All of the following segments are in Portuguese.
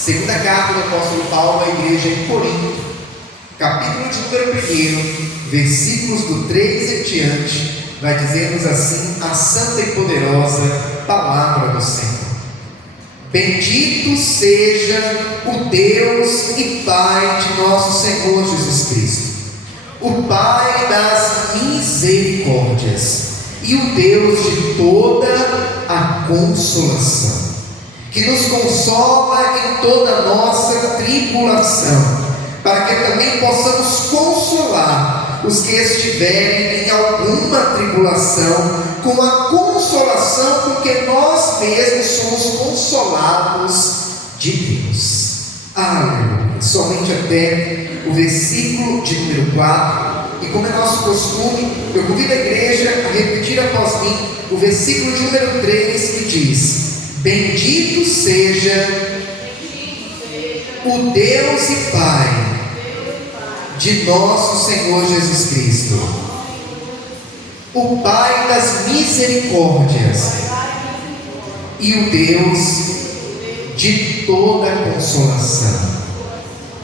Segunda carta do apóstolo Paulo à igreja em Corinto, capítulo de número 1, versículos do 3 em diante, vai dizer-nos assim a santa e poderosa palavra do Senhor. Bendito seja o Deus e Pai de nosso Senhor Jesus Cristo, o Pai das misericórdias e o Deus de toda a consolação, que nos consola em toda a nossa tribulação, para que também possamos consolar os que estiverem em alguma tribulação, com a consolação com que nós mesmos somos consolados de Deus. Aleluia! Somente até o versículo de número 4, e como é nosso costume, eu convido a igreja a repetir após mim o versículo de número 3, que diz: Bendito seja o Deus e Pai de nosso Senhor Jesus Cristo, o Pai das misericórdias e o Deus de toda consolação.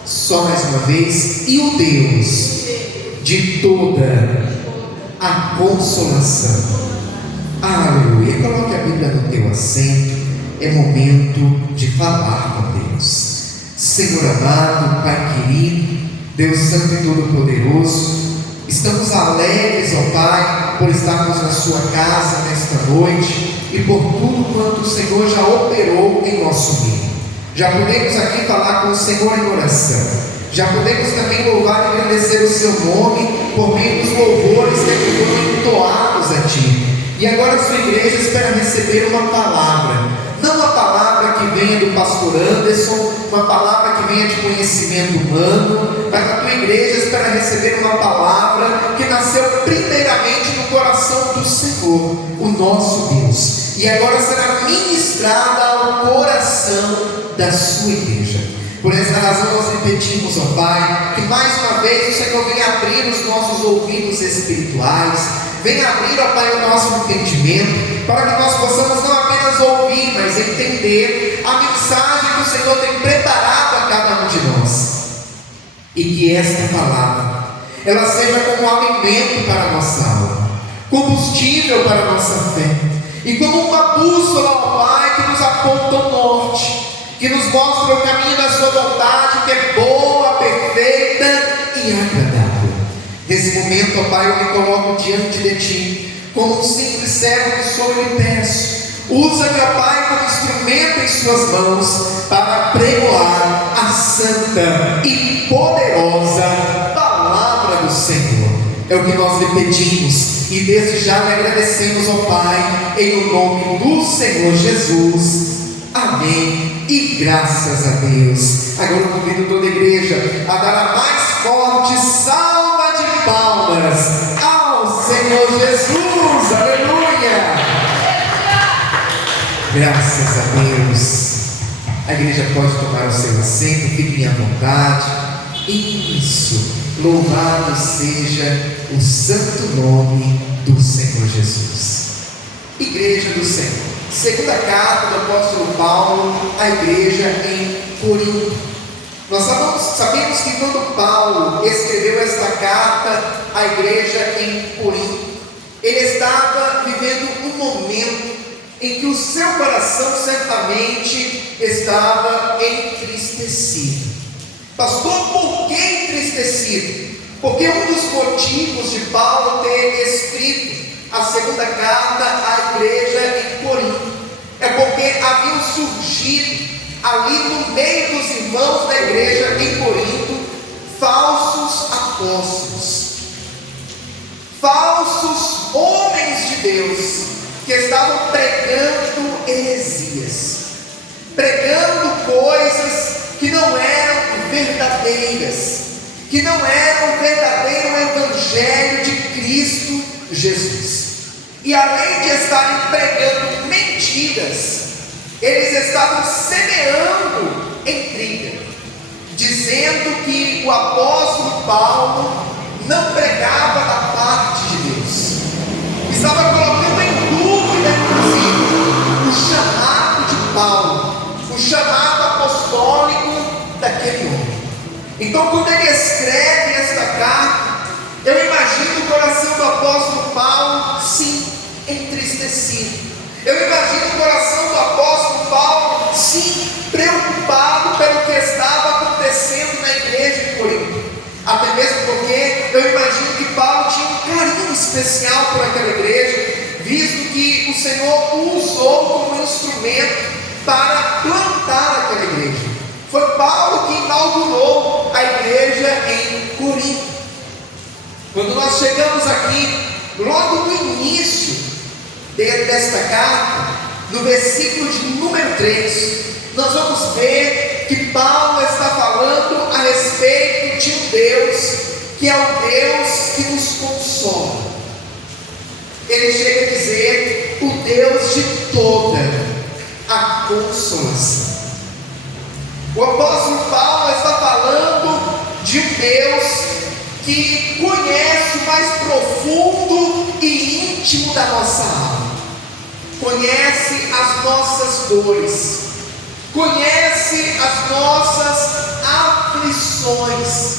Só mais uma vez, e o Deus de toda a consolação. Aleluia! Coloque a Bíblia no teu assento. É momento de falar com Deus. Senhor amado, Pai querido, Deus Santo e Todo-Poderoso, estamos alegres, ó Pai, por estarmos na Sua casa nesta noite e por tudo quanto o Senhor já operou em nosso meio. Já podemos aqui falar com o Senhor em oração, já podemos também louvar e agradecer o Seu nome por meio dos louvores que aqui foram entoados a Ti. E agora a Sua igreja espera receber uma palavra, não uma palavra que venha do pastor Anderson, uma palavra que venha de conhecimento humano, mas a tua igreja espera receber uma palavra que nasceu primeiramente no coração do Senhor, o nosso Deus, e agora será ministrada ao coração da sua igreja. Por essa razão nós repetimos, ó Pai, que mais uma vez o Senhor venha abrir os nossos ouvidos espirituais, venha abrir, ó Pai, o nosso entendimento, para que nós possamos não apenas ouvir, mas entender a mensagem que o Senhor tem preparado a cada um de nós, e que esta palavra, ela seja como alimento para a nossa alma, combustível para a nossa fé, e como uma bússola, ó Pai, que nos aponta o norte, que nos mostra o caminho da sua vontade, que é boa, perfeita e agradável. Nesse momento, ó Pai, eu me coloco diante de Ti, como um simples servo que sou, eu lhe peço, usa-me, ó Pai, como instrumento em Suas mãos, para pregoar a santa e poderosa palavra do Senhor. É o que nós lhe pedimos, e desde já lhe agradecemos, ó Pai, em o nome do Senhor Jesus. Amém, e graças a Deus. Agora eu convido toda a igreja a dar a mais forte salva de palmas ao Senhor Jesus. Aleluia! Graças a Deus. A igreja pode tomar o seu assento, fiquem à vontade. Isso, louvado seja o santo nome do Senhor Jesus. Igreja do Senhor, segunda carta do apóstolo Paulo à igreja em Corinto. Nós sabemos que quando Paulo escreveu esta carta à igreja em Corinto, ele estava vivendo um momento em que o seu coração certamente estava entristecido. Pastor, por que entristecido? Porque um dos motivos de Paulo ter escrito a segunda carta à igreja em Corinto é porque haviam surgido ali no meio dos irmãos da igreja em Corinto falsos apóstolos, falsos homens de Deus, que estavam pregando heresias, pregando coisas que não eram verdadeiras, que não eram o verdadeiro evangelho de Cristo Jesus. E além de estarem pregando mentiras, eles estavam semeando intriga, dizendo que o apóstolo Paulo não pregava da parte de Deus, estava colocando em dúvida, inclusive, o chamado de Paulo, o chamado apostólico Então, quando ele escreve esta carta, eu imagino o coração do apóstolo Paulo, sim, entristecido. Eu imagino o coração do apóstolo Paulo, sim, preocupado pelo que estava acontecendo na igreja de Corinto. Até mesmo porque eu imagino que Paulo tinha um carinho especial por aquela igreja, visto que o Senhor o usou como instrumento para plantar aquela igreja. Foi Paulo que inaugurou a igreja em Corinto. Quando nós chegamos aqui, logo no início desta carta, no versículo de número 3, nós vamos ver que Paulo está falando a respeito de um Deus, que é o Deus que nos consola. Ele chega a dizer, o Deus de toda a consolação. O apóstolo Paulo está falando de um Deus que conhece o mais profundo e íntimo da nossa alma, conhece as nossas dores, conhece as nossas aflições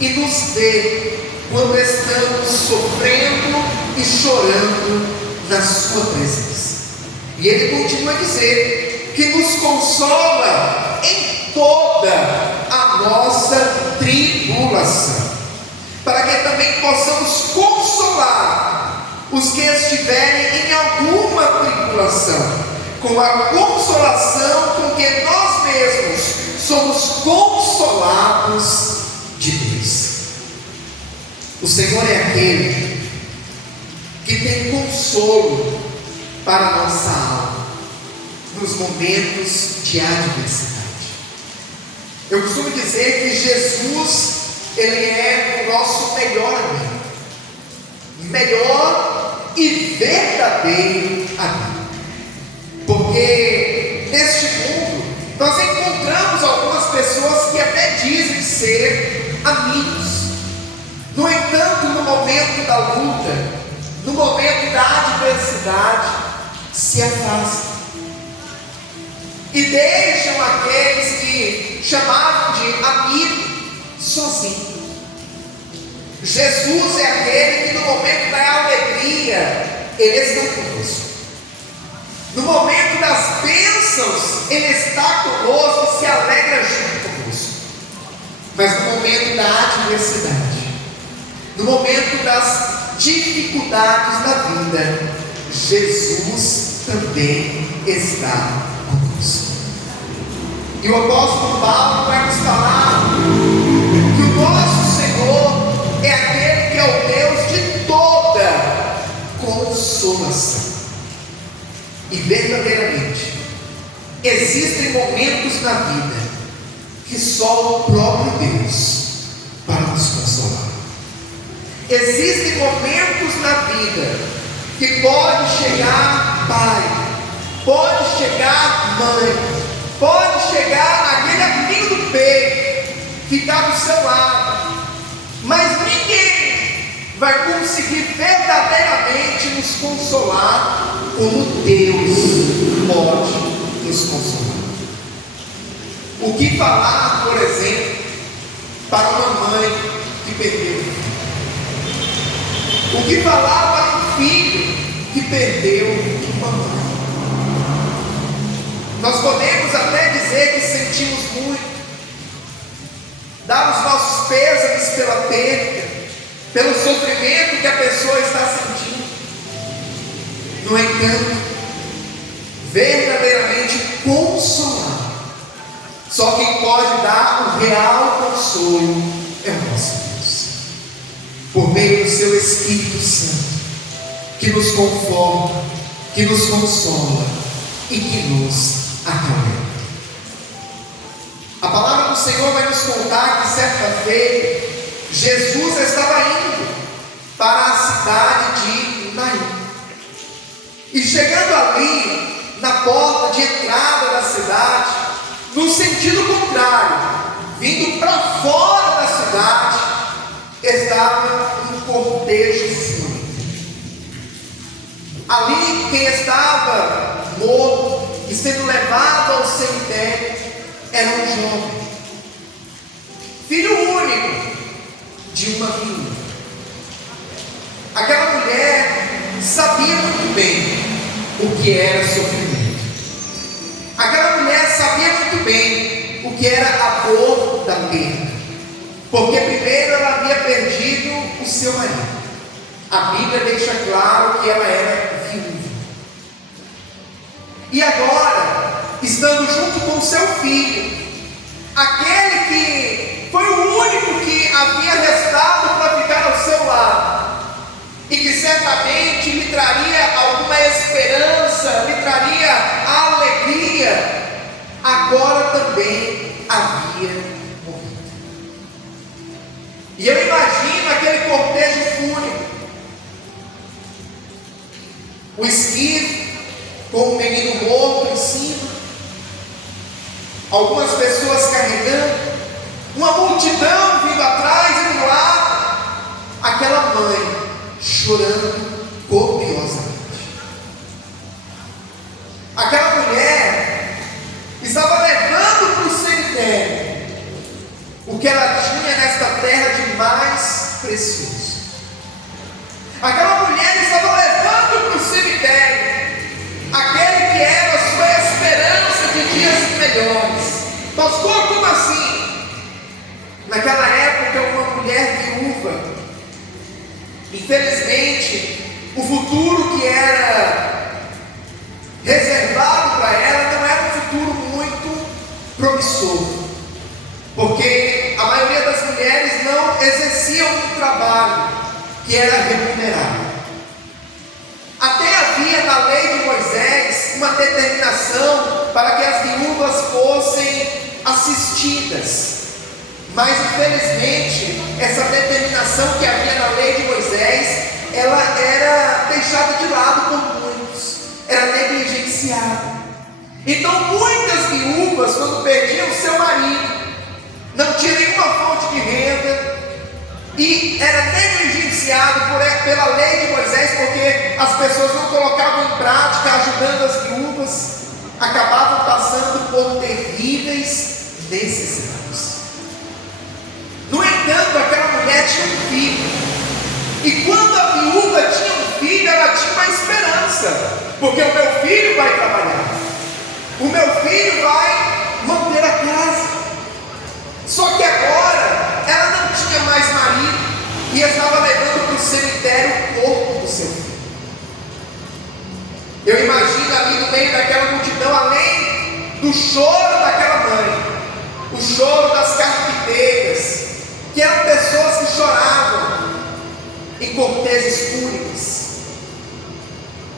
e nos vê quando estamos sofrendo e chorando na sua presença. E ele continua a dizer que nos consola em toda a nossa tribulação, para que também possamos consolar os que estiverem em alguma tribulação, com a consolação com que nós mesmos somos consolados de Deus. O Senhor é aquele que tem consolo para a nossa alma nos momentos de adversidade. Eu costumo dizer que Jesus, Ele é o nosso melhor amigo, melhor e verdadeiro amigo. Porque neste mundo nós encontramos algumas pessoas que até dizem ser amigos. No entanto, no momento da luta, no momento da adversidade, se afastam e deixam aqueles que chamavam de amigo sozinho. Jesus é aquele que no momento da alegria, Ele está conosco. No momento das bênçãos, Ele está conosco e se alegra junto conosco. Mas no momento da adversidade, no momento das dificuldades da vida, Jesus também está conosco. E o apóstolo Paulo vai nos falar que o nosso Senhor é aquele que é o Deus de toda consolação. E verdadeiramente, existem momentos na vida que só o próprio Deus para nos consolar. Existem momentos na vida que pode chegar pai, pode chegar mãe, pode chegar aquele amigo do peito, ficar do seu lado, mas ninguém vai conseguir verdadeiramente nos consolar como Deus pode nos consolar. O que falar, por exemplo, para uma mãe que perdeu? O que falar para um filho que perdeu uma mãe? Nós podemos até dizer que sentimos muito, dar os nossos pêsames pela perda, pelo sofrimento que a pessoa está sentindo. No entanto, verdadeiramente consolar, só quem pode dar o real consolo é o nosso Deus, por meio do seu Espírito Santo, que nos conforta, que nos consola e que nos acalenta. A palavra do Senhor vai nos contar que certa feita Jesus estava indo para a cidade de Naim. E chegando ali, na porta de entrada da cidade, no sentido contrário, vindo para fora da cidade, estava um cortejo fúnebre. Ali, quem estava morto e sendo levado ao cemitério era um jovem. que era sofrimento. Aquela mulher sabia muito bem o que era a dor da perda, porque primeiro ela havia perdido o seu marido. A Bíblia deixa claro que ela era viúva. E agora, estando junto com seu filho, aquele que foi o único que havia restado para ficar ao seu lado, e que certamente lhe traria alguma esperança, lhe traria alegria, agora também havia morrido. E eu imagino aquele cortejo fúnebre, o esquife com o menino morto em cima, algumas pessoas carregando, uma multidão vindo atrás e do lado, aquela mãe chorando copiosamente. Aquela mulher estava levando para o cemitério o que ela tinha nesta terra de mais precioso. Aquela mulher estava levando para o cemitério aquele que era a sua esperança de dias melhores. Pastor, como assim? Naquela época, uma mulher viúva, infelizmente, o futuro que era reservado para ela não era um futuro muito promissor, porque a maioria das mulheres não exerciam um trabalho que era remunerado. Até havia na lei de Moisés uma determinação para que as viúvas fossem assistidas, mas infelizmente essa determinação que havia na lei de Moisés, ela era deixada de lado por muitos, era negligenciada. Então muitas viúvas, quando perdiam seu marido, não tinha nenhuma fonte de renda e era negligenciado pela lei de Moisés, porque as pessoas não colocavam em prática, ajudando as viúvas, acabavam passando por terríveis necessidades. No entanto, aquela mulher tinha um filho, e quando a viúva tinha um filho, ela tinha uma esperança, porque o meu filho vai trabalhar, o meu filho vai manter a casa. Só que agora ela não tinha mais marido e estava levando para o cemitério o corpo do seu filho. Eu imagino ali no meio daquela multidão, além do choro daquela mãe, o choro das carpinteiras, que eram pessoas que choravam em cortejos fúnebres,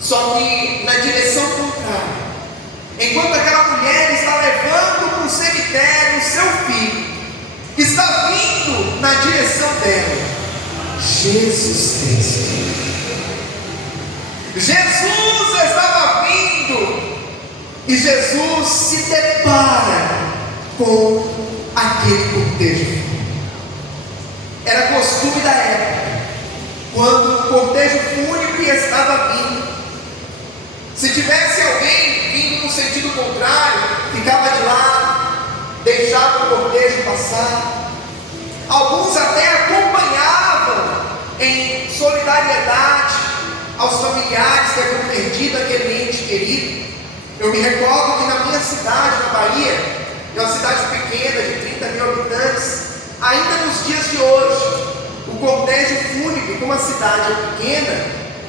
só que na direção contrária. Enquanto aquela mulher está levando para o cemitério o seu filho, está vindo na direção dela Jesus Cristo. Jesus estava vindo e Jesus se depara com aquele cortejo. Era costume da época, quando o cortejo fúnebre estava vindo, se tivesse alguém vindo no sentido contrário, ficava de lado, deixava o cortejo passar. Alguns até acompanhavam em solidariedade aos familiares que haviam perdido aquele ente querido. Eu me recordo que na minha cidade, na Bahia, é uma cidade pequena de 30 mil habitantes, ainda nos dias de hoje, o cortejo fúnebre, como a cidade é pequena,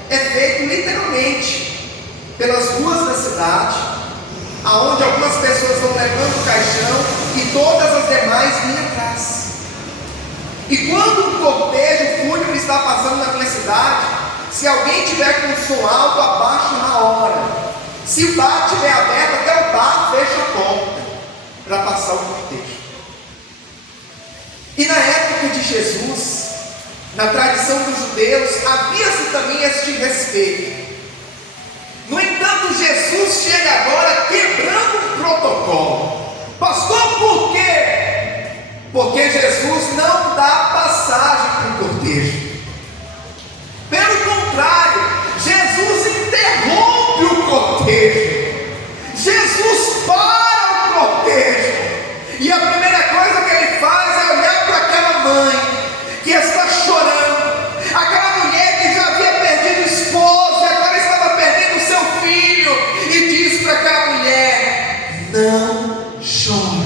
é feito literalmente pelas ruas da cidade, aonde algumas pessoas vão levando o caixão e todas as demais vêm atrás. E quando o cortejo fúnebre está passando na minha cidade, se alguém tiver com o som alto, abaixo na hora. Se o bar estiver aberto, até o bar fecha a porta para passar o cortejo. E na época de Jesus, na tradição dos judeus, havia-se também este respeito. No entanto, Jesus chega agora quebrando um protocolo. Pastor, por quê? Porque Jesus não dá passagem para o cortejo. Pelo contrário, Jesus interrompe o cortejo. Jesus para o cortejo. E a primeira coisa que ele faz é olhar para aquela mãe que está chorando, aquela mulher que já havia perdido o esposo e agora estava perdendo o seu filho,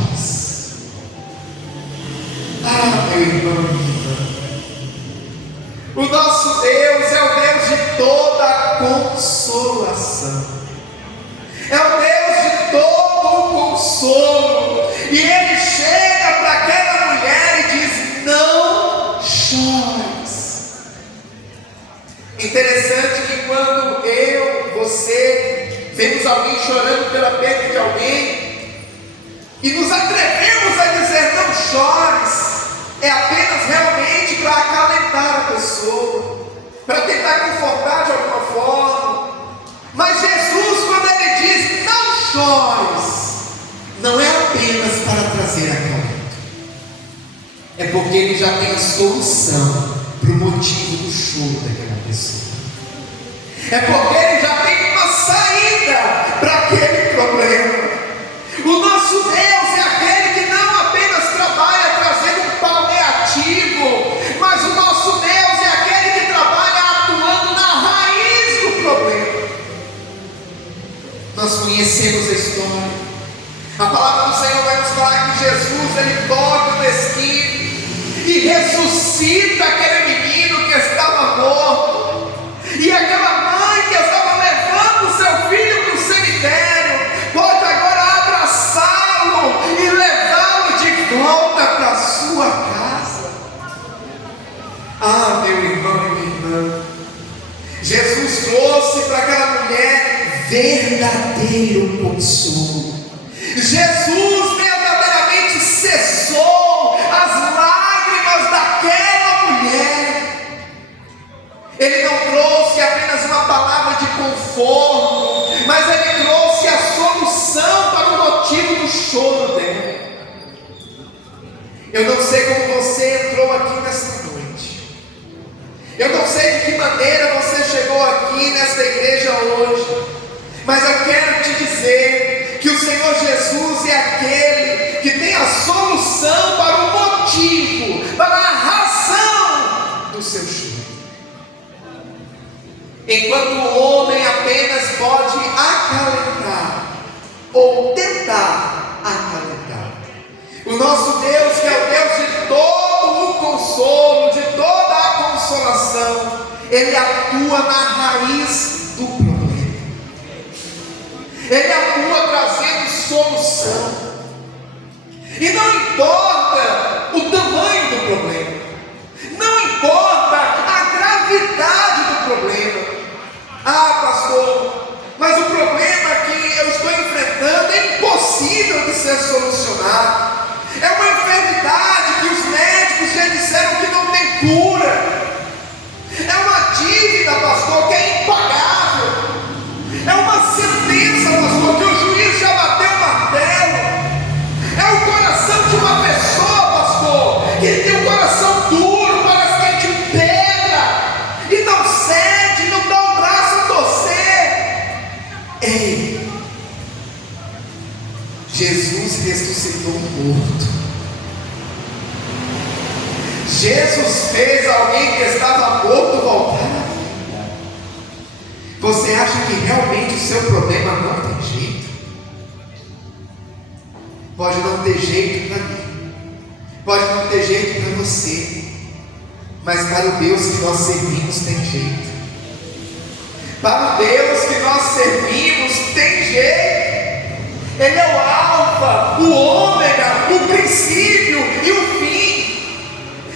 chores. Ah, meu irmão, minha irmã, o nosso Deus é o Deus de toda consolação, é o Deus de todo o consolo, e Ele chega para aquela mulher e diz: não chores. Interessante que quando eu, você, vemos alguém chorando pela perda de alguém, e nos atrevemos a dizer: não chores, é apenas realmente para acalentar a pessoa, para tentar confortar de alguma forma. Mas Jesus, quando Ele diz: não chores, não é apenas para trazer acalento, é porque Ele já tem a solução para o motivo do choro daquela pessoa, é porque Ele já tem uma saída para aquele problema. O nosso Deus é aquele que não apenas trabalha trazendo um paliativo, mas o nosso Deus é aquele que trabalha atuando na raiz do problema. Nós conhecemos a história, a palavra do Senhor vai nos falar que Jesus, Ele toca o mesquinho e ressuscita aquele menino que estava morto, e aquela mãe que estava levando seu filho para o cemitério pode agora abraçá-lo e levá-lo de volta para a sua casa. Ah, meu irmão e minha irmã, Jesus trouxe para aquela mulher verdadeiro consolo. Jesus verdadeiramente cessou as lágrimas daquela mulher. Ele não trouxe apenas uma palavra de conforto, mas Ele trouxe a solução para o motivo do choro dela. Eu não sei como você entrou aqui nesta noite, eu não sei de que maneira você chegou aqui nesta igreja hoje, mas eu quero te dizer que o Senhor Jesus é aquele que tem a solução para o motivo, para a razão do seu choro. Enquanto o homem apenas pode acalentar ou tentar acalentar, o nosso Deus, que é o Deus de todo o consolo, de toda a consolação, Ele atua na raiz do problema, Ele atua trazendo solução, e não importa o tamanho do problema, não importa a gravidade do problema. Ah, pastor, mas o problema que eu estou enfrentando é impossível de ser solucionado, é uma enfermidade que os médicos já disseram que não tem cura, é uma dívida, pastor, que é impagável, é uma sentença, pastor, que o juiz já bateu o martelo, é o coração de uma pessoa, pastor, que tem um coração duro, parece que é de pedra, e não cede, não dá o braço a torcer. Ei, Jesus ressuscitou um morto, Jesus fez alguém que estava morto voltar à vida. Você acha que realmente o seu problema não tem jeito? Pode não ter jeito para mim, pode não ter jeito para você, mas para o Deus que nós servimos tem jeito. Para o Deus que nós servimos tem jeito. Ele é o alfa, o ômega, o princípio e o fim.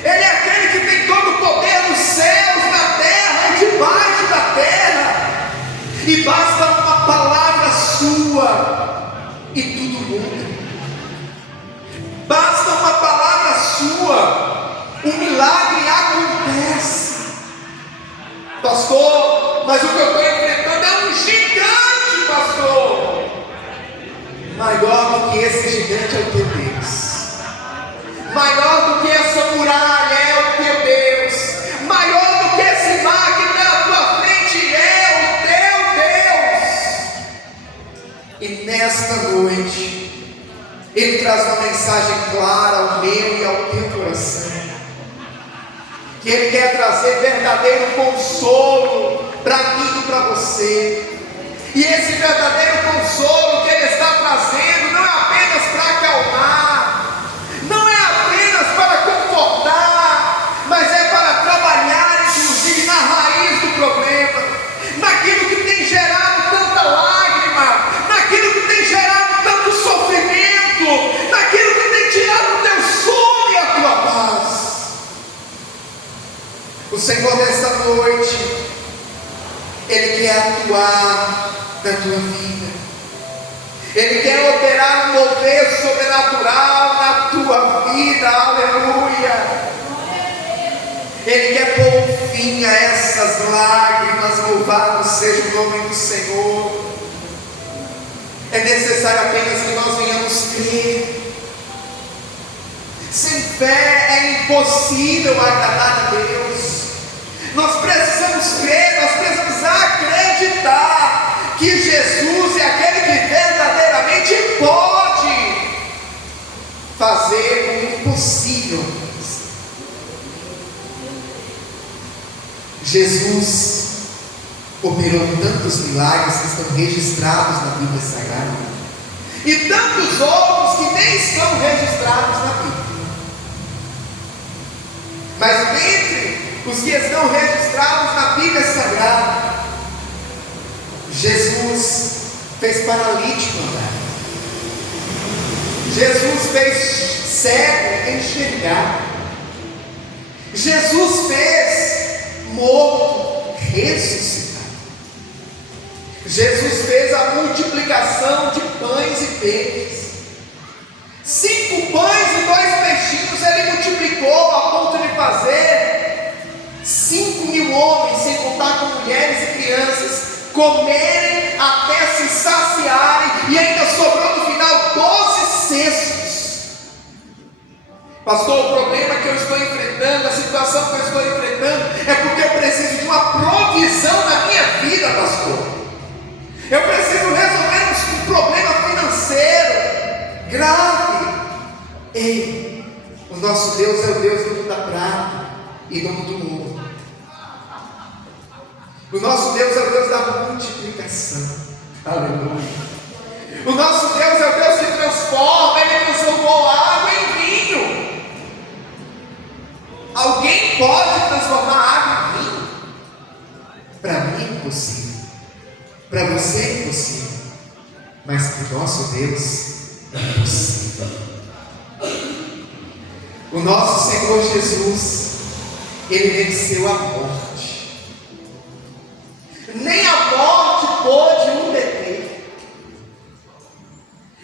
Ele é aquele que tem todo o poder nos céus, na terra e debaixo da terra. E basta uma palavra sua e tudo muda. Basta uma palavra sua, um milagre acontece. Pastor, mas o que eu estou enfrentando é um gigante, pastor. Maior do que esse gigante é o teu Deus. Maior do que essa muralha é o teu Deus. Maior do que esse mar que está à tua frente é o teu Deus. E nesta noite, Ele traz uma mensagem clara ao meu e ao teu coração, que Ele quer trazer verdadeiro consolo para mim e para você. E esse verdadeiro consolo que Ele está trazendo não é apenas para acalmar, Senhor, nesta noite, Ele quer atuar na tua vida. Ele quer operar um mover sobrenatural na tua vida, aleluia. Ele quer pôr fim a essas lágrimas, louvado seja o nome do Senhor. É necessário apenas que nós venhamos crer. Sem fé é impossível agradar a Deus. Nós precisamos crer, nós precisamos acreditar que Jesus é aquele que verdadeiramente pode fazer o impossível. Jesus operou tantos milagres que estão registrados na Bíblia Sagrada, e tantos outros que nem estão registrados na Bíblia. Mas dentre os que estão registrados na Bíblia Sagrada, Jesus fez paralítico andar. Jesus fez cego enxergar. Jesus fez morto ressuscitar. Jesus fez a multiplicação de pães e peixes. 5 pães e 2 peixinhos Ele multiplicou a ponto de fazer 5.000 homens, sem contar com mulheres e crianças, comerem até se saciarem, e ainda sobrou no final 12 cestos. Pastor, o problema que eu estou enfrentando, a situação que eu estou enfrentando, é porque eu preciso de uma provisão na minha vida, pastor. Eu preciso resolver um problema financeiro grave. Ei, o nosso Deus é o Deus do mundo da prata e do mundo novo. O nosso Deus é o Deus da multiplicação. Aleluia. O nosso Deus é o Deus que transforma. Ele transformou água em vinho. Alguém pode transformar água em vinho? Para mim é impossível. Para você é impossível. Mas para o nosso Deus é possível. O nosso Senhor Jesus, Ele venceu a morte. Nem a morte pôde o deter.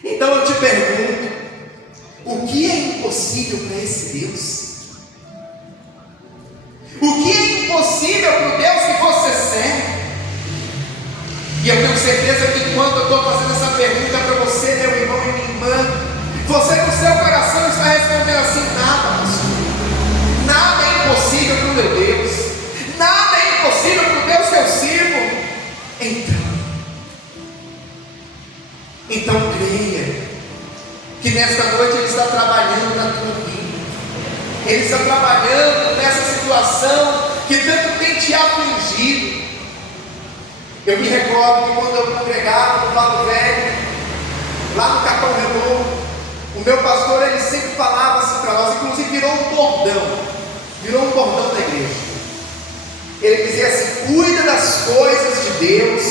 Então eu te pergunto, o que é impossível para esse Deus? O que é impossível para o Deus que você serve? E eu tenho certeza que enquanto eu estou fazendo essa pergunta para você, meu irmão e minha irmã, você no seu coração está respondendo assim: nada, pastor. Nada é impossível para o meu Deus. Nada é impossível para o Deus que eu sirvo. Então creia que nesta noite Ele está trabalhando na tua vida. Ele está trabalhando nessa situação que tanto tem te afligido. Eu me recordo que quando eu congregava no Valo Velho, lá no Capão Redondo, o meu pastor, ele sempre falava assim para nós, inclusive virou um bordão da igreja. Ele dizia assim: cuida das coisas de Deus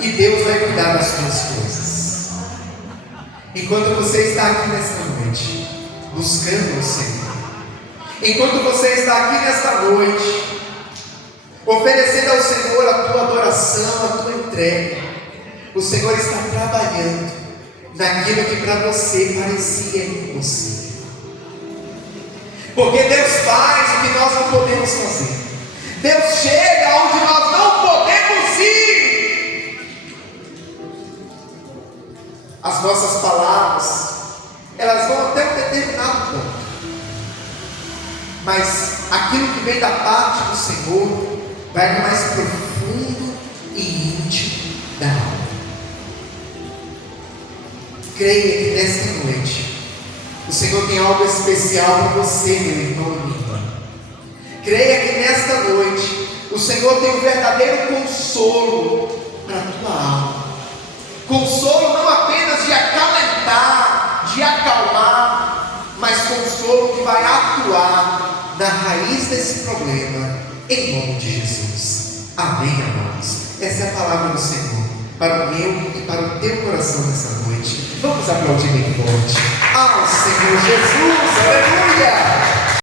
e Deus vai cuidar das tuas coisas. Enquanto você está aqui nesta noite, buscando o Senhor, enquanto você está aqui nesta noite, oferecendo ao Senhor a tua adoração, a tua entrega, o Senhor está trabalhando naquilo que para você parecia impossível. Porque Deus faz o que nós não podemos fazer. Deus chega onde nós não podemos ir. As nossas palavras, elas vão até um determinado ponto, mas aquilo que vem da parte do Senhor vai no mais profundo e íntimo da alma. Creia que nesta noite o Senhor tem algo especial para você, meu irmão e minha irmã. Creia que nesta noite o Senhor tem um verdadeiro consolo para a tua alma. Consolo não apenas de acalentar, de acalmar, mas consolo que vai atuar na raiz desse problema, em nome de Jesus. Amém, amados? Essa é a palavra do Senhor para o meu e para o teu coração nessa noite. Vamos aplaudir bem forte ao Senhor Jesus. Aleluia!